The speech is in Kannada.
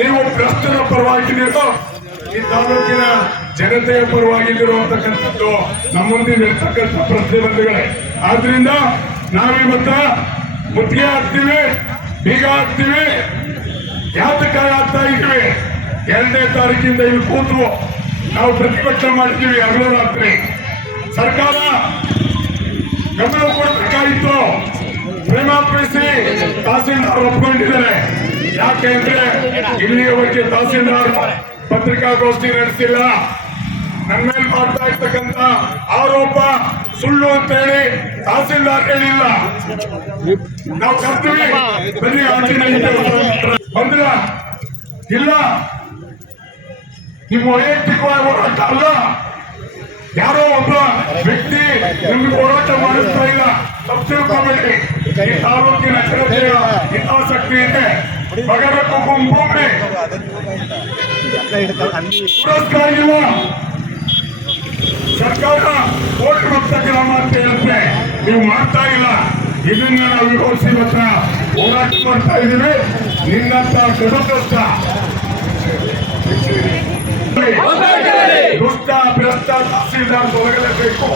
ನೀವು ಭ್ರಷ್ಟರ ಪರವಾಗಿದ್ದೀರೋ ಈ ತಾಲೂಕಿನ ಜನತೆಯ ಪರವಾಗಿಲ್ಲಿರುವಂತಕ್ಕಂಥದ್ದು ನಮ್ಮ ಮುಂದೆ ಇರ್ತಕ್ಕಂಥ ಪ್ರತಿಬಂಧಗಳೇ. ಆದ್ರಿಂದ ನಾವಿವತ್ತ ಮುತ್ತಿಗೆ ಹಾಕ್ತೀವಿ, ಬೀಗ ಹಾಕ್ತೀವಿ, ಯಾತಕ್ಕಾಗಿ ಆಗ್ತಾ ಇದ್ದೀವಿ. 2ನೇ ತಾರೀಕಿಂದ ಇಲ್ಲಿ ಕೂತು ನಾವು ಪ್ರತಿಭಟನೆ ಮಾಡ್ತೀವಿ. ಹಗಲು ರಾತ್ರಿ ಸರ್ಕಾರ ಗಮನ ಕೊಡಬೇಕಾಗಿತ್ತು. ಪ್ರೇಮಾಪೇಸಿ ತಹಸೀಲ್ದಾರ್ ಒಪ್ಕೊಂಡಿದ್ದಾರೆ. ಯಾಕೆಂದ್ರೆ ಇಲ್ಲಿಯವರೆಗೆ ತಹಸೀಲ್ದಾರ್ ಪತ್ರಿಕಾಗೋಷ್ಠಿ ನಡೆಸಿಲ್ಲ. ನನ್ನ ಮೇಲೆ ಮಾಡ್ತಾ ಇರ್ತಕ್ಕಂಥ ಆರೋಪ ಸುಳ್ಳು ಅಂತ ಹೇಳಿ ತಹಸೀಲ್ದಾರ್ ಹೇಳಿಲ್ಲ. ನಾವು ಕರ್ತೀವಿ, ಬನ್ನಿ ಆಚಿನ ಬಂದಿಲ್ಲ ಇಲ್ಲ. ನಿಮ್ಮ ವೈಯಕ್ತಿಕವಾಗಿ ಹೋರಾಟ ಅಲ್ಲ, ಯಾರೋ ಒಬ್ಬ ವ್ಯಕ್ತಿ ನಿಮ್ಗೆ ಹೋರಾಟ ಮಾಡಿಸ್ತಾ ಇಲ್ಲ. ತಪ್ಪು ತಿಳ್ಕೊಬೇಡಿ. ಈ ತಾಲೂಕಿನ ಜನತೆಯ ಹಿತಾಸಕ್ತಿ ಇದೆ. ಬಗರಕ್ಕೂ ಭೂಮಿ ಪುರಸ್ಕಾರ ಇಲ್ಲ. ಸರ್ಕಾರ ಕೋಟಿ ಭಕ್ತ ಗ್ರಾಮ ಅಂತ ಹೇಳುತ್ತೆ, ನೀವು ಮಾಡ್ತಾ ಇಲ್ಲ. ಇದನ್ನ ನಾವು ವಿರೋಧಿಸಿ ಮಾತ್ರ ಹೋರಾಟ ಮಾಡ್ತಾ ಇದ್ದೀವಿ. ನಿನ್ನಂತ ದುಷ್ಟ ದುಷ್ಟ ಭ್ರಷ್ಟ ತಹಸೀಲ್ದಾರ್ ತೊಲಗಲೇಬೇಕು.